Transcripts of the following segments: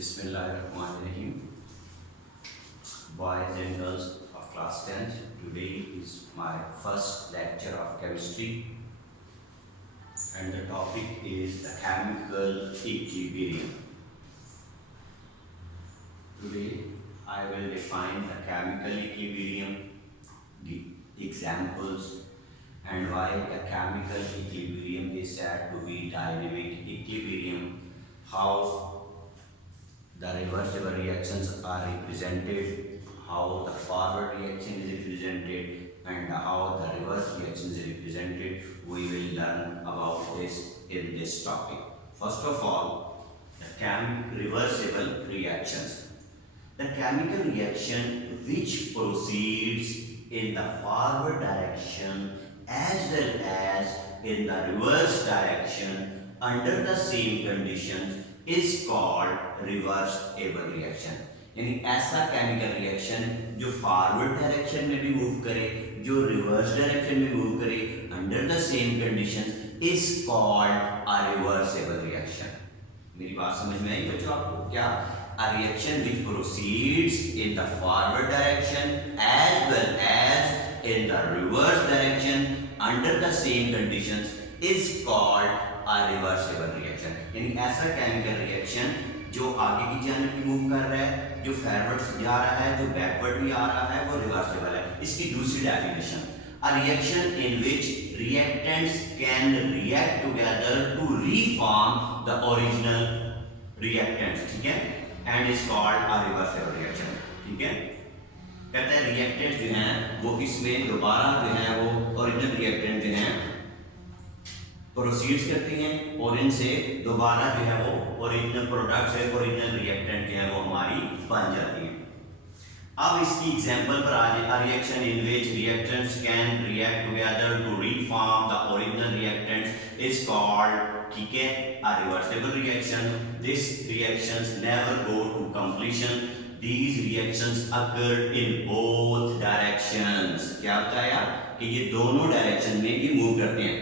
Bismillahirrahmanirrahim. Boys and girls of class 10th, today is my first lecture of chemistry and the topic is the chemical equilibrium. Today I will define the chemical equilibrium, the examples and why the chemical equilibrium is said to be dynamic equilibrium, how the reversible reactions are represented, how the forward reaction is represented and how the reverse reaction is represented. We will learn about this in this topic. First of all, the reversible reactions. The chemical reaction which proceeds in the forward direction as well as in the reverse direction under the same conditions is called reversible reaction. यानी ऐसा chemical reaction जो forward direction में भी move करे, जो reverse direction में move करे under the same conditions is called a reversible reaction. मेरी बात समझ में आई बच्चों आपको? क्या a reaction which proceeds in the forward direction as well as in the reverse direction under the same conditions is called a reversible reaction. यानी ऐसा केमिकल रिएक्शन जो आगे की जानिब भी मूव कर रहा है, जो फॉरवर्ड जा रहा है, जो बैकवर्ड भी आ रहा है, वो रिवर्सिबल है. इसकी दूसरी definition, a reaction in which reactants can react together to reform the original reactants. ठीक है, and is called a reversible reaction. ठीक है, कहते हैं रिएक्टेंट्स जो हैं वो इसमें दोबारा जो है वो ओरिजिनल रिएक्टेंट जो हैं प्रोसीड्स करती हैं और इनसे दोबारा जो है वो ओरिजिनल प्रोडक्ट है, ओरिजिनल रिएक्टेंट जो है वो हमारी बन जाती है. अब इसकी एग्जांपल पर आ जाए, reaction in which reactants can react together to reform the original reactants is called, ठीक है, a reversible reaction. This reactions never go to completion. These reactions occur in both directions. क्या बताया कि ये दोनों डायरेक्शन में भी मूव करते हैं.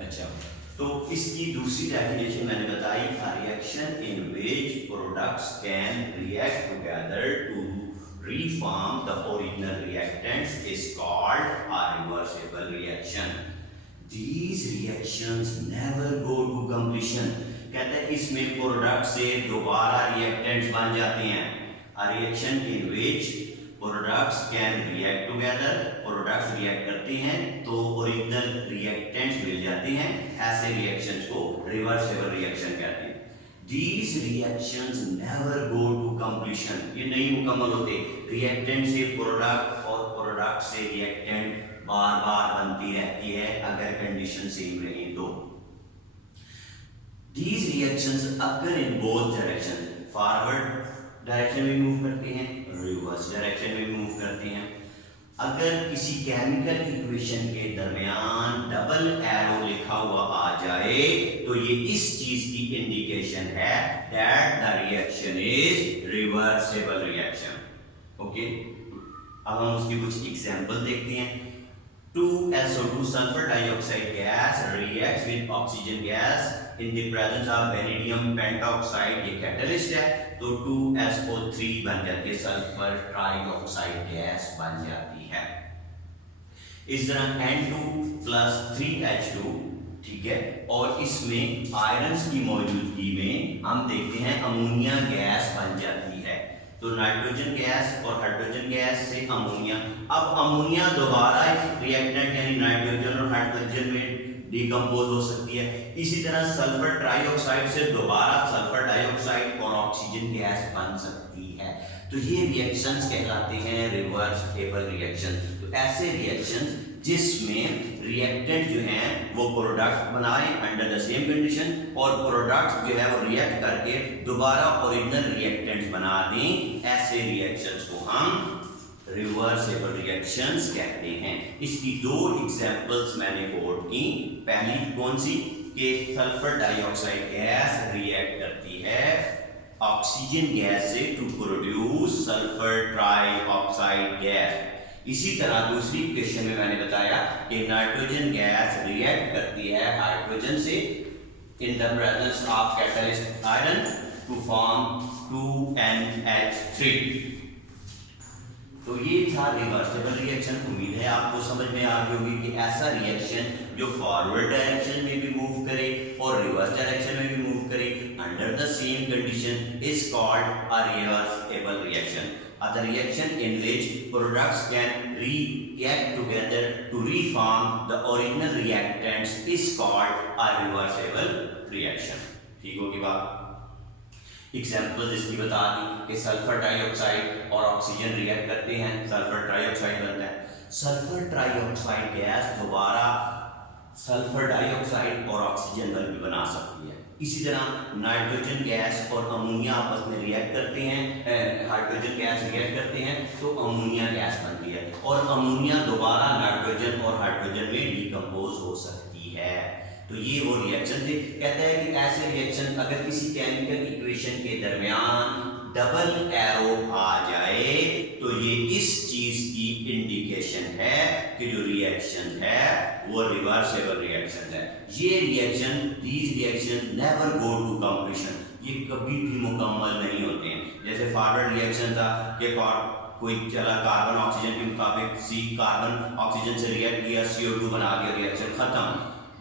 अच्छा, तो इसकी दूसरी डेफिनेशन मैंने बताई, reaction in which products can react together to reform the original reactants is called a reversible reaction. These reactions never go to completion. कहते हैं इसमें प्रोडक्ट से दोबारा रिएक्टेंट्स बन जाते हैं. A reaction in which products can react together, products react करते हैं तो ओरिजिनल रिएक्टेंट्स मिल जाते हैं. ऐसे रिएक्शंस को रिवर्सिबल रिएक्शन कहते हैं. These reactions never go to completion. ये नहीं मुकम्मल होते. रिएक्टेंट से प्रोडक्ट और प्रोडक्ट से रिएक्टेंट बार बार बनती रहती है अगर कंडीशन सेम रहे तो. These reactions occur in both direction. Forward direction में मूव करते हैं, रिवर्स डायरेक्शन में मूव करते हैं. अगर किसी केमिकल इक्वेशन के दरमियान डबल एरो लिखा हुआ आ जाए तो ये इस चीज की इंडिकेशन है that the reaction is reversible reaction. Okay, अब हम उसकी कुछ एग्जांपल देखते हैं. 2SO2 sulphur dioxide gas reacts with oxygen gas in the presence of vanadium pentoxide. ये कैटलिस्ट है तो 2SO3 बन जाती है, सल्फर ट्राइऑक्साइड गैस बन जाती है. इस तरह N2+3H2, ठीक है, और इसमें आयरन की मौजूदगी में हम देखते हैं अमोनिया गैस बन जाती है. तो नाइट्रोजन गैस और हाइड्रोजन गैस से अमोनिया. अब अमोनिया दोबारा रिएक्टेंट यानी नाइट्रोजन और हाइड्रोजन में डिकम्पोज हो सकती है. इसी तरह सल्फर ट्राइऑक्साइड से दोबारा सल्फर डाइऑक्साइड और ऑक्सीजन गैस बन सकती है. तो ये रिएक्शंस कहलाते हैं रिवर्सिबल रिएक्शन. तो ऐसे रिएक्शंस जिसमें रिएक्टेंट जो हैं वो प्रोडक्ट बनाए अंडर द सेम कंडीशन और प्रोडक्ट जो है वो रिएक्ट करके दोबारा ओरिजिनल रिएक्टेंट्स बना दें, ऐसे रिएक्शंस को हम रिवर्सिबल रिएक्शंस कहते हैं. इसकी दो एग्जांपल्स मैंने कोट की. पहली कौन सी कि सल्फर डाइऑक्साइड गैस रिएक्ट करती है ऑक्सीजन गैस से to produce sulphur trioxide gas. इसी तरह दूसरी क्वेश्चन में मैंने बताया कि नाइट्रोजन गैस रिएक्ट करती है हाइड्रोजन से in the presence of catalyst iron to form 2NH3। तो ये था रिवर्सिबल रिएक्शन। उम्मीद है आपको समझ में आ गई होगी कि ऐसा रिएक्शन जो फॉरवर्ड डायरेक्शन में भी मूव करे और रिवर्स डायरेक्शन में भी मूव करे under the same condition is called a reversible reaction. The reaction in which products can react together to reform the original reactants is called a reversible reaction। ठीक होगी बात। Example इसकी बता दी कि sulphur dioxide और oxygen react करते हैं, sulphur trioxide बनता है। सल्फर ट्राइऑक्साइड गैस दोबारा सल्फर डाइऑक्साइड और ऑक्सीजन बल्ब भी बना सकती है। इसी तरह नाइट्रोजन गैस और अमोनिया आपस में रिएक्ट करते हैं, हाइड्रोजन गैस रिएक्ट करते हैं तो अमोनिया गैस बनती है और अमोनिया दोबारा नाइट्रोजन और हाइड्रोजन में डिकम्पोज हो सकती है। तो ये वो रिएक्शन थे। कहता है कि ऐसे रिएक्शन अगर किसी केमिकल इक्वेशन के दरमियान डबल एरो आ जाए तो ये इस चीज की इंडिकेशन है कि जो रिएक्शन है वो रिवर्सिबल रिएक्शन है। ये reaction these reactions never go to completion, ये कभी भी मुकम्मल नहीं होते हैं। जैसे फॉरवर्ड रिएक्शन था कि कोई चला कार्बन ऑक्सीजन के मुताबिक सी कार्बन ऑक्सीजन से रिएक्ट किया, CO2 बना दिया, रिएक्शन खत्म।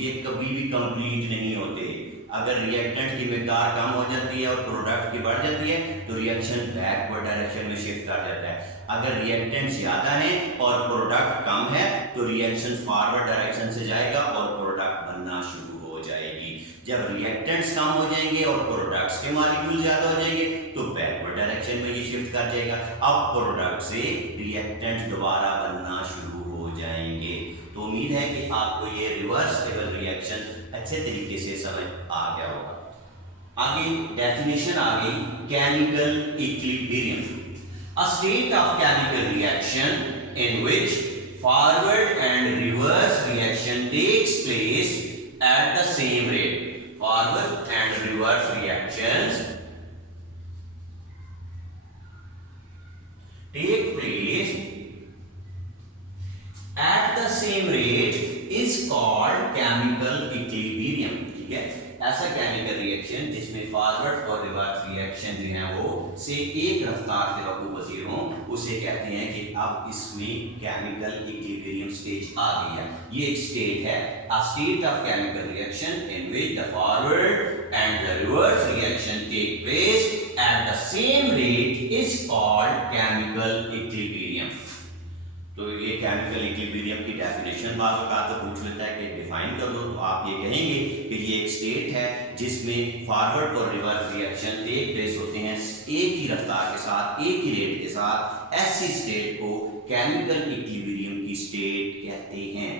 ये कभी भी कंप्लीट नहीं होते। अगर रिएक्टेंट की मिकदार कम हो जाती है और प्रोडक्ट की बढ़ जाती है तो रिएक्शन बैकवर्ड डायरेक्शन में शिफ्ट कर जाता है। अगर रिएक्टेंट ज्यादा है और प्रोडक्ट कम है तो रिएक्शन फॉरवर्ड डायरेक्शन से जाएगा और प्रोडक्ट बनना शुरू हो जाएगी। जब रिएक्टेंट्स कम हो जाएंगे और प्रोडक्ट्स के मॉलिक्यूल ज्यादा हो जाएंगे तो बैकवर्ड डायरेक्शन में ये शिफ्ट कर जाएगा। अब प्रोडक्ट से रिएक्टेंट्स दोबारा बनना शुरू हो जाएंगे। तो उम्मीद है कि आपको ये रिवर्सिबल रिएक्शन अच्छे तरीके से समझ आ गया होगा। आगे डेफिनेशन आ गई chemical equilibrium, a state of chemical reaction in which forward and reverse reaction takes place at the same rate. Forward and reverse reactions take place at the same rate is called chemical equilibrium। ठीक है, ऐसा chemical reaction जिसमें forward और reverse reaction जो है वो से एक रफ्तार से वक़्त पसीर हों उसे कहते हैं कि अब इसमें केमिकल इक्विलिब्रियम स्टेज आ गई है। ये एक स्टेट है, a state of chemical reaction in which the forward and the reverse reaction take place at the same rate is called chemical equilibrium। तो ये केमिकल इक्विलिब्रियम की डेफिनेशन बात का तो पूछ लेता है कि डिफाइन कर दो, तो आप ये कहेंगे कि ये एक स्टेट है जिसमें फॉरवर्ड और रिवर्स रिएक्शन टेक प्लेस होते हैं एक ही रफ्तार के साथ, एक ही रेट के साथ। ऐसी स्टेट को केमिकल इक्विलिब्रियम की स्टेट कहते हैं।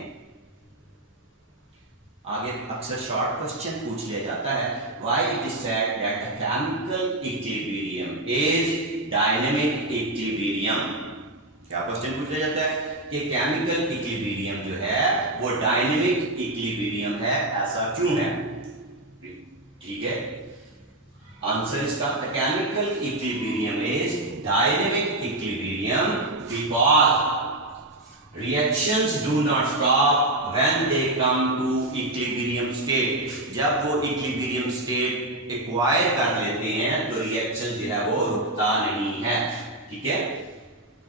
आगे अक्सर शॉर्ट क्वेश्चन पूछ लिया जाता है, why it is said that chemical equilibrium is dynamic equilibrium. क्या क्वेश्चन पूछ लिया जाता है कि केमिकल इक्विलिब्रियम जो है वो डायनेमिक इक्विलिब्रियम है, ऐसा क्यों है? ठीक है, आंसर इसका chemical equilibrium is dynamic equilibrium because reactions do not stop when they come to equilibrium state. जब वो इक्विलिब्रियम स्टेट एक्वायर कर लेते हैं तो रिएक्शन जो है वो रुकता नहीं है। ठीक है,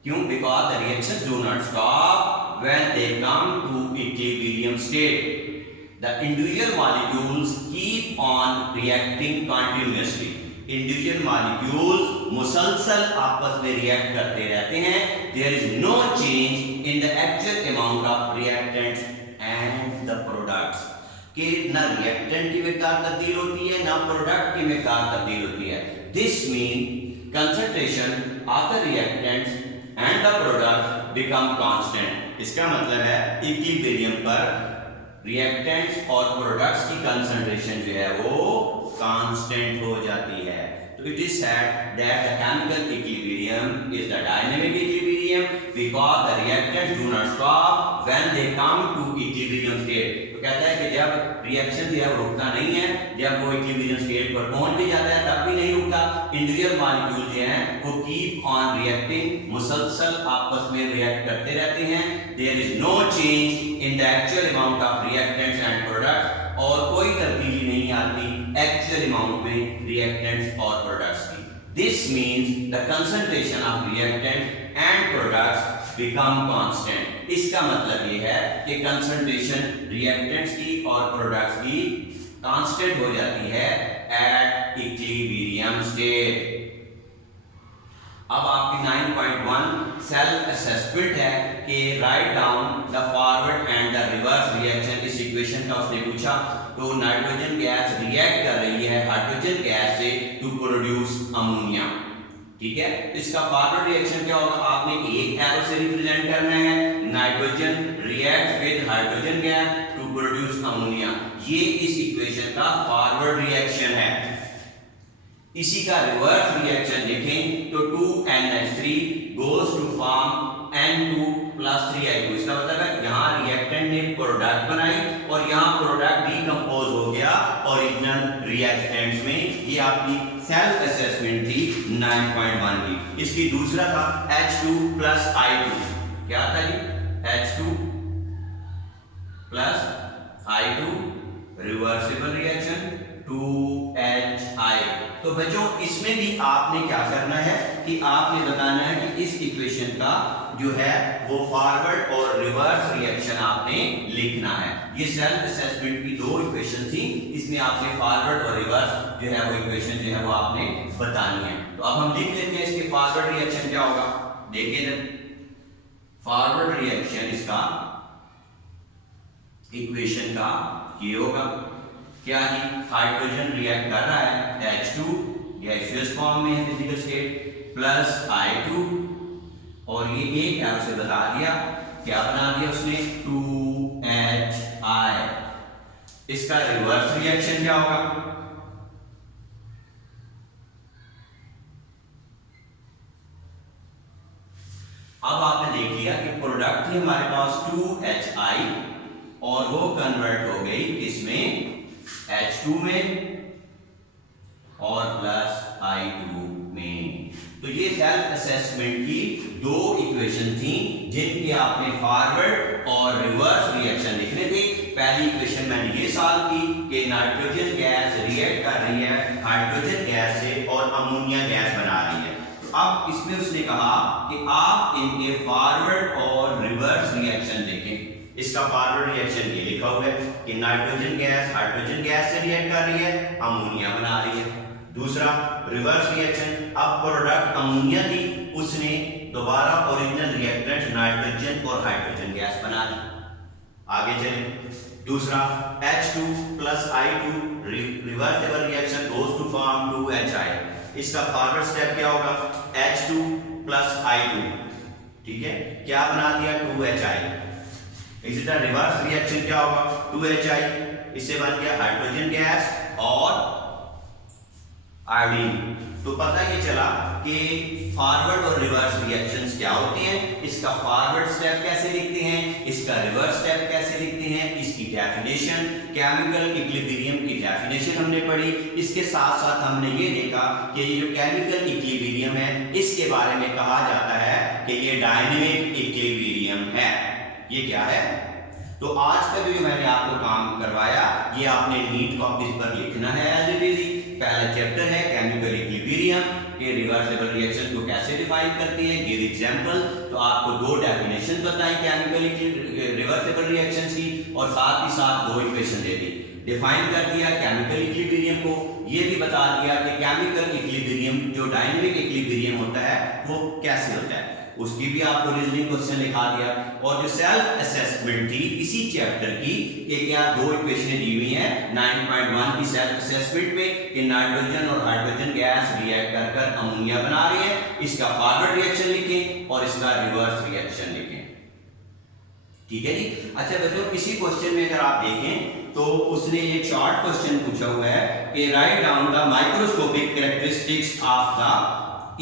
क्यों? Because the reactions do not stop when they come to equilibrium state. The individual molecules keep on reacting continuously. Individual molecules मुसलसल आपस में रिएक्ट करते रहते हैं। There is no change in the actual amount of reactants and the products. कि ना reactant की मिकदार तब्दील होती है ना प्रोडक्ट की मिकदार तब्दील होती है। This mean concentration of the reactants and the product become constant. इसका मतलब है इक्विलिब्रियम पर रिएक्टेंट्स और प्रोडक्ट्स की कंसंट्रेशन जो है वो कांस्टेंट हो जाती है। तो it is said that the chemical equilibrium is the dynamic equilibrium equilibrium because the reactants do not stop when they come to equilibrium state। तो कहता है कि जब रिएक्शन जो है रुकता नहीं है, जब वो इक्विलिब्रियम स्टेट पर पहुंच भी जाता है तब भी नहीं रुकता। इंडिविजुअल मॉलिक्यूल जो हैं वो कीप ऑन रिएक्टिंग, मुसलसल आपस में रिएक्ट करते रहते हैं। There is no change in the actual amount of reactants and products, और कोई तब्दीली नहीं आती एक्चुअल अमाउंट में रिएक्टेंट्स और प्रोडक्ट्स की। This means the concentration of reactant and products become constant. इसका मतलब ये है कि कंसंट्रेशन रिएक्टेंट्स की और प्रोडक्ट्स की कांस्टेंट हो जाती है एट इक्विलिब्रियम स्टेट। अब आपकी 9.1 सेल्फ असेसमेंट है कि write down the forward and the reverse reaction. इस इक्वेशन का उसने पूछा, तो नाइट्रोजन गैस रिएक्ट कर रही है हाइड्रोजन गैस से टू प्रोड्यूस अमोनिया, ठीक है। इसका फॉरवर्ड रिएक्शन क्या होगा, आपने एक एरो से रिप्रेजेंट करना है, nitrogen react with hydrogen gas to produce ammonia. ये इस इक्वेशन का फॉरवर्ड रिएक्शन है। इसी का रिवर्स रिएक्शन देखें तो 2NH3 goes to form N2+3I2। इसका मतलब है यहाँ रिएक्टेंट ने प्रोडक्ट बनाई और यहाँ प्रोडक्ट डीकंपोज हो गया ओरिजिनल रिएक्टेंट्स में। ये आपकी सेल्फ असेसमेंट थी 9.1 की। इसकी दूसरा था H2+I2। क्या था ये? H2+I2 reversible reaction 2HI। तो बच्चों इसमें भी आपने क्या करना है कि आपने बताना है कि इस इक्वेशन का जो है वो फॉरवर्ड और रिवर्स रिएक्शन आपने लिखना है। ये सेल्फ असेसमेंट की दो इक्वेशन थी, इसमें आपने फॉरवर्ड और रिवर्स जो है वो इक्वेशन जो है वो आपने बतानी है। तो अब हम लिख लेते हैं इसके फॉरवर्ड रिएक्शन क्या होगा। देखिए फॉरवर्ड रिएक्शन इसका इक्वेशन का ये होगा क्या ही, हाइड्रोजन रिएक्ट कर रहा है H2 गैसियस फॉर्म में है फिजिकल स्टेट प्लस I2, और ये एक एरो से बता दिया, क्या बना दिया उसने 2HI। इसका रिवर्स रिएक्शन क्या होगा, अब आपने देख लिया कि प्रोडक्ट थी हमारे पास 2HI और वो कन्वर्ट हो गई किसमें, H2 में और प्लस I2 में। तो ये सेल्फ असेसमेंट की दो इक्वेशन थी जिनके आपने फॉरवर्ड और रिवर्स रिएक्शन लिखने थे। पहली इक्वेशन मैंने ये सॉल्व की कि नाइट्रोजन गैस रिएक्ट कर रही है हाइड्रोजन गैस से और अमोनिया गैस बना रही है। तो अब इसमें उसने कहा कि आप इनके फॉरवर्ड और रिवर्स रिएक्शन देखें। इसका फॉरवर्ड रिएक्शन ये लिखा हुआ है कि नाइट्रोजन गैस हाइड्रोजन गैस से रिएक्ट कर रही है, अमोनिया बना रही है। दूसरा रिवर्स रिएक्शन, अब प्रोडक्ट अमोनिया थी, उसने दोबारा ओरिजिनल रिएक्टेंट नाइट्रोजन और हाइड्रोजन गैस बना दी। आगे चलें, दूसरा H2+I2 reversible reaction goes to form 2HI। इसका फॉरवर्ड स्टेप क्या होगा, H2+I2, ठीक है, क्या बना दिया 2HI। इसी तरह रिवर्स रिएक्शन क्या होगा 2HI, इससे बन गया हाइड्रोजन गैस और आयोडीन। तो पता ये चला कि फॉरवर्ड और रिवर्स रिएक्शंस क्या होते हैं, इसका फॉरवर्ड स्टेप कैसे लिखते हैं, इसका रिवर्स स्टेप कैसे लिखते हैं, इसकी डेफिनेशन, केमिकल इक्विलिब्रियम की डेफिनेशन हमने पढ़ी। इसके साथ साथ हमने ये देखा कि ये जो केमिकल इक्विलिब्रियम है इसके बारे में कहा जाता है कि ये डायनेमिक इक्विलिब्रियम है। ये क्या है, तो आज का जो मैंने आपको काम करवाया ये आपने नीट कॉपीज पर लिखना है एज इट इज। पहला चैप्टर है केमिकल इक्विलिब्रियम के रिवर्सिबल रिएक्शन को कैसे डिफाइन करती है, गिव एग्जांपल। तो आपको दो डेफिनेशन बताई केमिकल रिवर्सिबल रिएक्शन की और साथ ही साथ दो इक्वेशन दे दी। डिफाइन कर दिया केमिकल इक्विलिब्रियम को, ये भी बता दिया कि केमिकल इक्विलिब्रियम जो डायनेमिक इक्विलिब्रियम होता है वो कैसे होता है, उसकी भी आपको रीजनिंग क्वेश्चन लिखा दिया। और जो सेल्फ असेसमेंट थी इसी चैप्टर की कि क्या दो इक्वेशनें दी हुई हैं 9.1 की सेल्फ असेसमेंट में कि नाइट्रोजन और हाइड्रोजन गैस रिएक्ट कर अमोनिया बना रही है, इसका फॉरवर्ड रिएक्शन लिखें और इसका रिवर्स रिएक्शन लिखें, ठीक है जी। अच्छा बच्चों, इसी क्वेश्चन में अगर आप देखें तो उसने एक शॉर्ट क्वेश्चन पूछा हुआ है कि write down the microscopic characteristics of the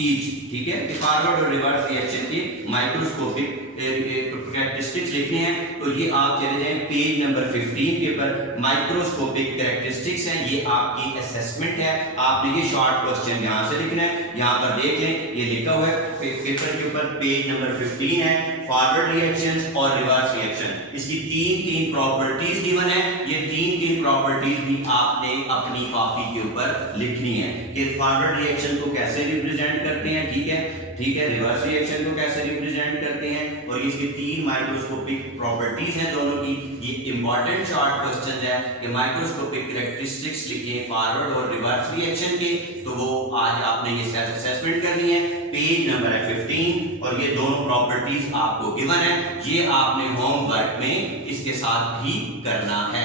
each, ठीक है। फॉरवर्ड और रिवर्स रिएक्शन के माइक्रोस्कोपिक कैरेक्टरिस्टिक्स लिखने हैं, तो ये आप चले जाएं पेज नंबर 15 के ऊपर। माइक्रोस्कोपिक कैरेक्टरिस्टिक्स हैं, ये आपकी असेसमेंट है। आपने ये शॉर्ट क्वेश्चन यहाँ से लिखना है, यहाँ पर देख लें ये लिखा हुआ है पेपर के ऊपर, पेज नंबर 15 है। फॉरवर्ड रिएक्शन और रिवर्स रिएक्शन, इसकी तीन प्रॉपर्टीज गिवन है। ये तीन प्रॉपर्टीज भी आपने अपनी कॉपी के ऊपर लिखनी है कि फॉरवर्ड रिएक्शन को कैसे रिप्रेजेंट करते हैं, ठीक है, रिवर्स रिएक्शन को कैसे रिप्रेजेंट करते हैं, और इसकी तीन माइक्रोस्कोपिक प्रॉपर्टीज हैं दोनों की। ये इंपॉर्टेंट शॉर्ट क्वेश्चन है कि माइक्रोस्कोपिक कैरेक्टरिस्टिक्स लिखिए फॉरवर्ड और रिवर्स रिएक्शन के, तो वो आज आपने ये सेल्फ असेसमेंट करनी है। पेज नंबर है 15 और ये दोनों प्रॉपर्टीज आपको गिवन है, ये आपने होमवर्क में इसके साथ भी करना है।